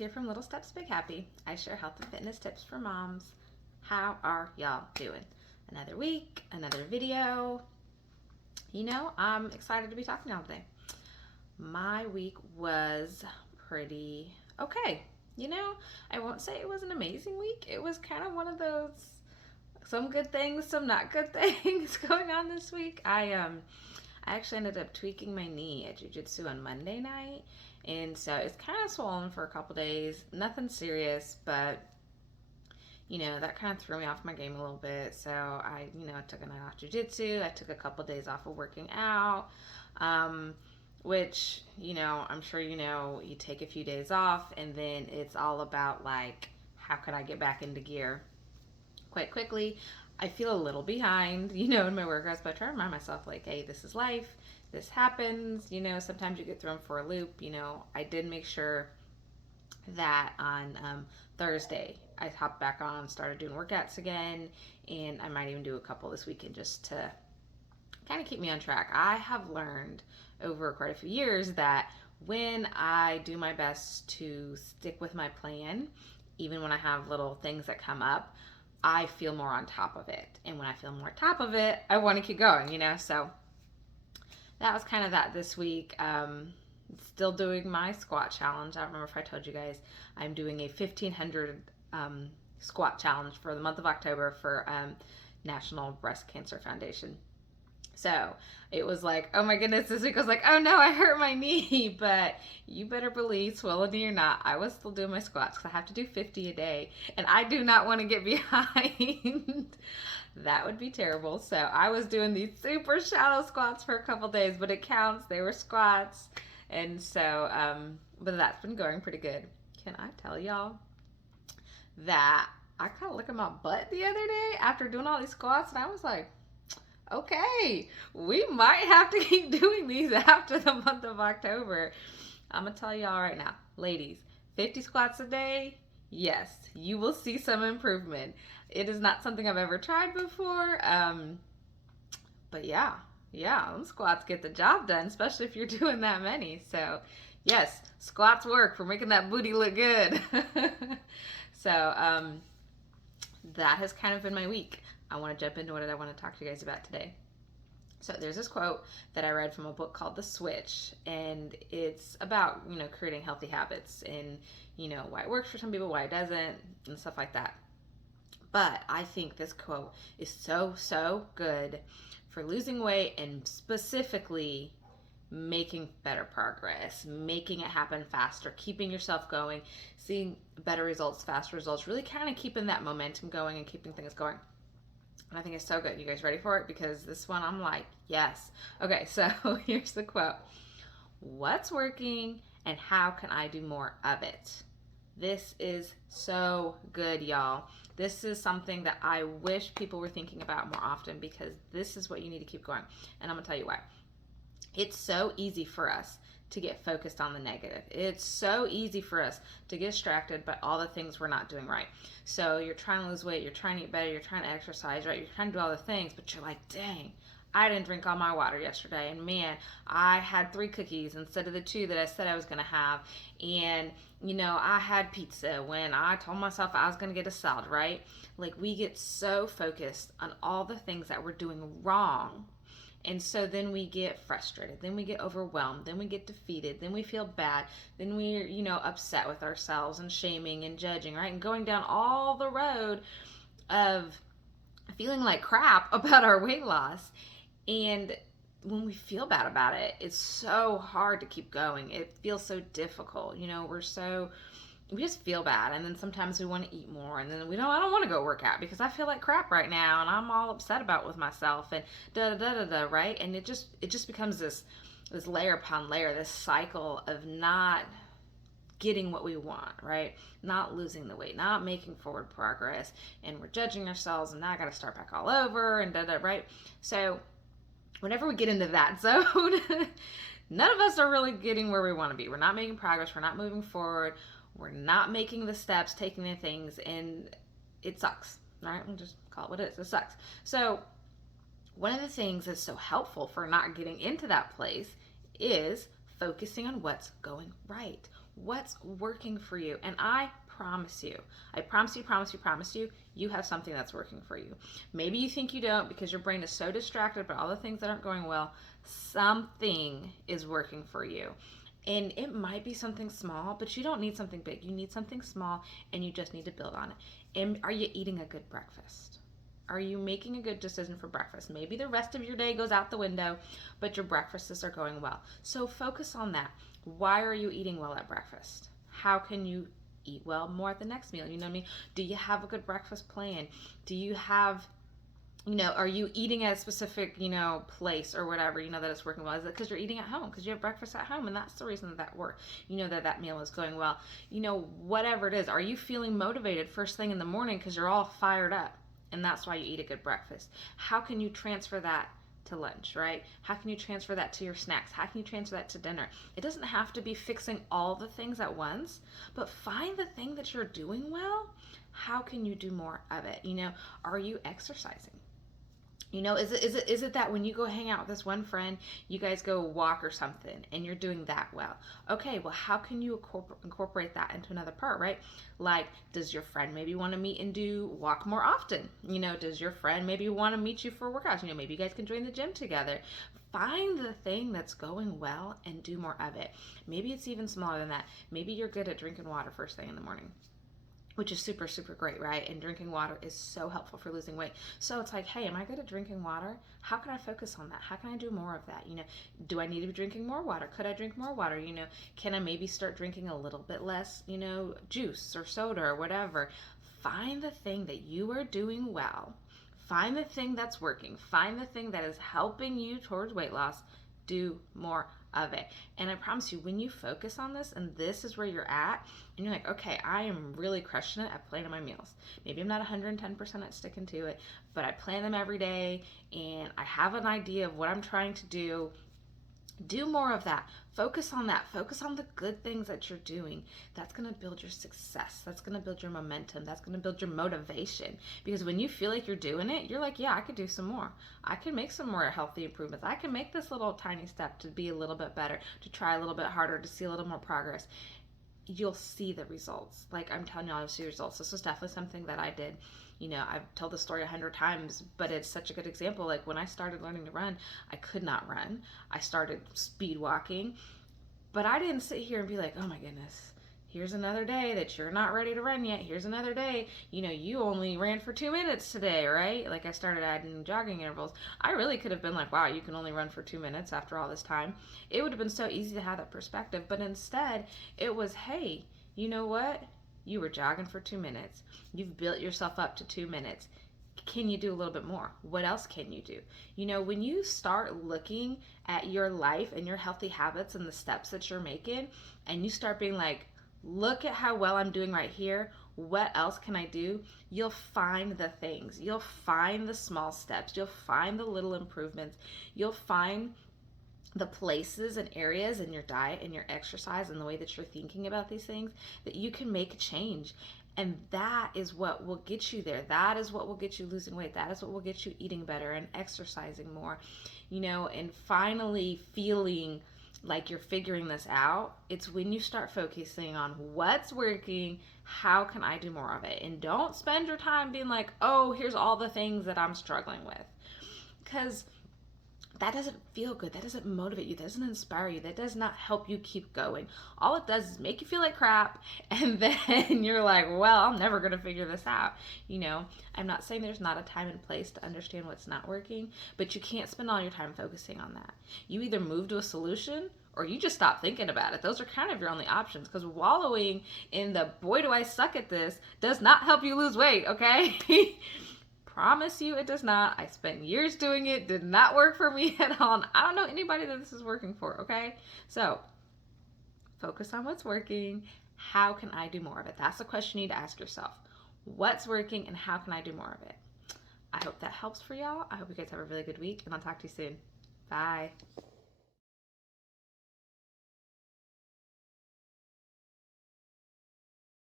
here from Little Steps Big Happy. I share health and fitness tips for moms. How are y'all doing? Another week, another video. I'm excited to be talking to y'all today. My week was pretty okay. I won't say it was an amazing week. It was kind of one of those some good things, some not good things going on this week. I actually ended up tweaking my knee at jiu-jitsu on Monday night, and so it's kind of swollen for a couple days. Nothing serious, but that kind of threw me off my game a little bit. So I took a night off jiu-jitsu. I took a couple days off of working out, which I'm sure you take a few days off, and then it's all about like, how could I get back into gear quite quickly. I feel a little behind, in my workouts, but I try to remind myself, like, hey, this is life. This happens. Sometimes you get thrown for a loop. I did make sure that on Thursday I hopped back on, started doing workouts again, and I might even do a couple this weekend just to kind of keep me on track. I have learned over quite a few years that when I do my best to stick with my plan, even when I have little things that come up, I feel more on top of it. And when I feel more on top of it, I want to keep going, So that was kind of that this week. Still doing my squat challenge. I don't remember if I told you guys, I'm doing a 1,500 squat challenge for the month of October for National Breast Cancer Foundation. So it was like, oh my goodness, this week I was like, oh no, I hurt my knee. But you better believe, swollen knee or not, I was still doing my squats because I have to do 50 a day. And I do not want to get behind. That would be terrible. So I was doing these super shallow squats for a couple days, but it counts. They were squats. And so, but that's been going pretty good. Can I tell y'all that I kind of looked at my butt the other day after doing all these squats, and I was like, okay, we might have to keep doing these after the month of October. I'm going to tell y'all right now, ladies, 50 squats a day, yes, you will see some improvement. It is not something I've ever tried before, but yeah, them squats get the job done, especially if you're doing that many. So yes, squats work for making that booty look good. So that has kind of been my week. I want to jump into what I want to talk to you guys about today. So there's this quote that I read from a book called The Switch, and it's about, creating healthy habits and, why it works for some people, why it doesn't, and stuff like that. But I think this quote is so good for losing weight and specifically making better progress, making it happen faster, keeping yourself going, seeing better results, faster results, really kind of keeping that momentum going and keeping things going. And I think it's so good. You guys ready for it? Because this one, I'm like, yes. Okay, so here's the quote. What's working and how can I do more of it? This is so good, y'all. This is something that I wish people were thinking about more often, because this is what you need to keep going. And I'm going to tell you why. It's so easy for us to get focused on the negative. It's so easy for us to get distracted by all the things we're not doing right. So you're trying to lose weight, you're trying to eat better, you're trying to exercise, right? You're trying to do all the things, but you're like, dang, I didn't drink all my water yesterday. And man, I had 3 cookies instead of the 2 that I said I was going to have. And, I had pizza when I told myself I was going to get a salad, right? Like, we get so focused on all the things that we're doing wrong. And so then we get frustrated, then we get overwhelmed, then we get defeated, then we feel bad, then we're, upset with ourselves and shaming and judging, right? And going down all the road of feeling like crap about our weight loss. And when we feel bad about it, it's so hard to keep going. It feels so difficult. We just feel bad, and then sometimes we want to eat more, and then I don't want to go work out because I feel like crap right now, and I'm all upset about with myself, and right? And it just becomes this layer upon layer, this cycle of not getting what we want, right? Not losing the weight, not making forward progress, and we're judging ourselves, and now I got to start back all over, and right? So whenever we get into that zone, none of us are really getting where we want to be. We're not making progress. We're not moving forward. We're not making the steps, taking the things, and it sucks. All right, we'll just call it what it is. It sucks. So one of the things that's so helpful for not getting into that place is focusing on what's going right. What's working for you? And I promise you, promise you, you have something that's working for you. Maybe you think you don't because your brain is so distracted by all the things that aren't going well. Something is working for you. And it might be something small, but you don't need something big. You need something small, and you just need to build on it. And are you eating a good breakfast? Are you making a good decision for breakfast? Maybe the rest of your day goes out the window, but your breakfasts are going well. So focus on that. Why are you eating well at breakfast? How can you eat well more at the next meal? You know what I mean? Do you have a good breakfast plan? Do you have, are you eating at a specific, place or whatever, that it's working well? Is it because you're eating at home? Because you have breakfast at home and that's the reason that worked, that meal is going well. Whatever it is, are you feeling motivated first thing in the morning because you're all fired up? And that's why you eat a good breakfast. How can you transfer that to lunch, right? How can you transfer that to your snacks? How can you transfer that to dinner? It doesn't have to be fixing all the things at once, but find the thing that you're doing well. How can you do more of it? Are you exercising? Is it that when you go hang out with this one friend, you guys go walk or something and you're doing that well? Okay, well, how can you incorporate that into another part, right? Like, does your friend maybe want to meet and walk more often? Does your friend maybe want to meet you for workouts? Maybe you guys can join the gym together. Find the thing that's going well and do more of it. Maybe it's even smaller than that. Maybe you're good at drinking water first thing in the morning, which is super, super great, right? And drinking water is so helpful for losing weight. So it's like, hey, am I good at drinking water? How can I focus on that? How can I do more of that? Do I need to be drinking more water? Could I drink more water? Can I maybe start drinking a little bit less, juice or soda or whatever? Find the thing that you are doing well. Find the thing that's working. Find the thing that is helping you towards weight loss. Do more of it. And I promise you, when you focus on this and this is where you're at, and you're like, okay, I am really crushing it at planning my meals. Maybe I'm not 110% at sticking to it, but I plan them every day and I have an idea of what I'm trying to do. Do more of that. Focus on that. Focus on the good things that you're doing. That's going to build your success. That's going to build your momentum. That's going to build your motivation. Because when you feel like you're doing it, you're like, yeah, I could do some more. I can make some more healthy improvements. I can make this little tiny step to be a little bit better, to try a little bit harder, to see a little more progress. You'll see the results. Like, I'm telling you, I'll see results. This was definitely something that I did. I've told the story 100 times, but it's such a good example. Like, when I started learning to run, I could not run. I started speed walking, but I didn't sit here and be like, oh my goodness, here's another day that you're not ready to run yet. Here's another day, you only ran for 2 minutes today, right? Like, I started adding jogging intervals. I really could have been like, wow, you can only run for 2 minutes after all this time. It would have been so easy to have that perspective, but instead it was, hey, you know what? You were jogging for 2 minutes. You've built yourself up to 2 minutes. Can you do a little bit more? What else can you do? When you start looking at your life and your healthy habits and the steps that you're making, and you start being like, look at how well I'm doing right here. What else can I do? You'll find the things. You'll find the small steps. You'll find the little improvements. You'll find the places and areas in your diet and your exercise and the way that you're thinking about these things that you can make a change. And that is what will get you there. That is what will get you losing weight. That is what will get you eating better and exercising more, and finally feeling like you're figuring this out. It's when you start focusing on what's working, how can I do more of it? And don't spend your time being like, oh, here's all the things that I'm struggling with. Because that doesn't feel good. That doesn't motivate you. That doesn't inspire you. That does not help you keep going. All it does is make you feel like crap, and then you're like, well, I'm never going to figure this out. I'm not saying there's not a time and place to understand what's not working, but you can't spend all your time focusing on that. You either move to a solution or you just stop thinking about it. Those are kind of your only options, because wallowing in the boy do I suck at this does not help you lose weight, okay? Promise you it does not. I spent years doing it. Did not work for me at all. And I don't know anybody that this is working for, okay? So focus on what's working. How can I do more of it? That's the question you need to ask yourself. What's working and how can I do more of it? I hope that helps for y'all. I hope you guys have a really good week, and I'll talk to you soon. Bye.